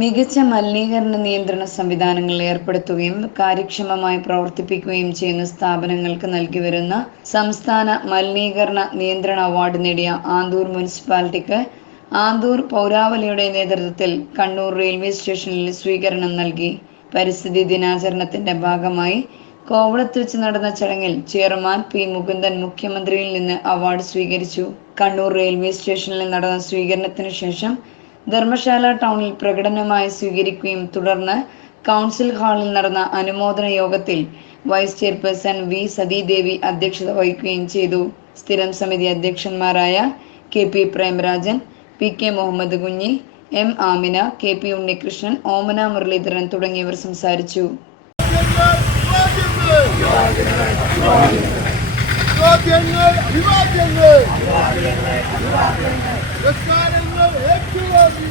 മികച്ച മലിനീകരണ നിയന്ത്രണ സംവിധാനങ്ങൾ ഏർപ്പെടുത്തുകയും കാര്യക്ഷമമായി പ്രവർത്തിപ്പിക്കുകയും ചെയ്യുന്ന സ്ഥാപനങ്ങൾക്ക് നൽകി വരുന്ന സംസ്ഥാന മലിനീകരണ നിയന്ത്രണ അവാർഡ് നേടിയ ആന്തൂർ മുനിസിപ്പാലിറ്റിക്ക് ആന്തൂർ പൗരാവലിയുടെ നേതൃത്വത്തിൽ കണ്ണൂർ റെയിൽവേ സ്റ്റേഷനിൽ സ്വീകരണം നൽകി. പരിസ്ഥിതി ദിനാചരണത്തിന്റെ ഭാഗമായി കോവളത്ത് വെച്ച് നടന്ന ചടങ്ങിൽ ചെയർമാൻ പി മുകുന്ദൻ മുഖ്യമന്ത്രിയിൽ നിന്ന് അവാർഡ് സ്വീകരിച്ചു. കണ്ണൂർ റെയിൽവേ സ്റ്റേഷനിൽ നടന്ന സ്വീകരണത്തിന് ശേഷം ധർമ്മശാല ടൗണിൽ പ്രകടനമായി സ്വീകരിക്കുകയും തുടർന്ന് കൗൺസിൽ ഹാളിൽ നടന്ന അനുമോദന യോഗത്തിൽ വൈസ് ചെയർപേഴ്സൺ വി സതീദേവി അധ്യക്ഷത വഹിക്കുകയും ചെയ്തു. സ്ഥിരം സമിതി അധ്യക്ഷന്മാരായ K P Premarajan P K Muhammad Kunhi M Amina K P Unnikrishnan Omana Muraleedharan തുടങ്ങിയവർ സംസാരിച്ചു. ചോദ്യങ്ങൾ അഭിവാദ്യങ്ങൾ പുരസ്കാരങ്ങൾ ഏറ്റുവാങ്ങികൾ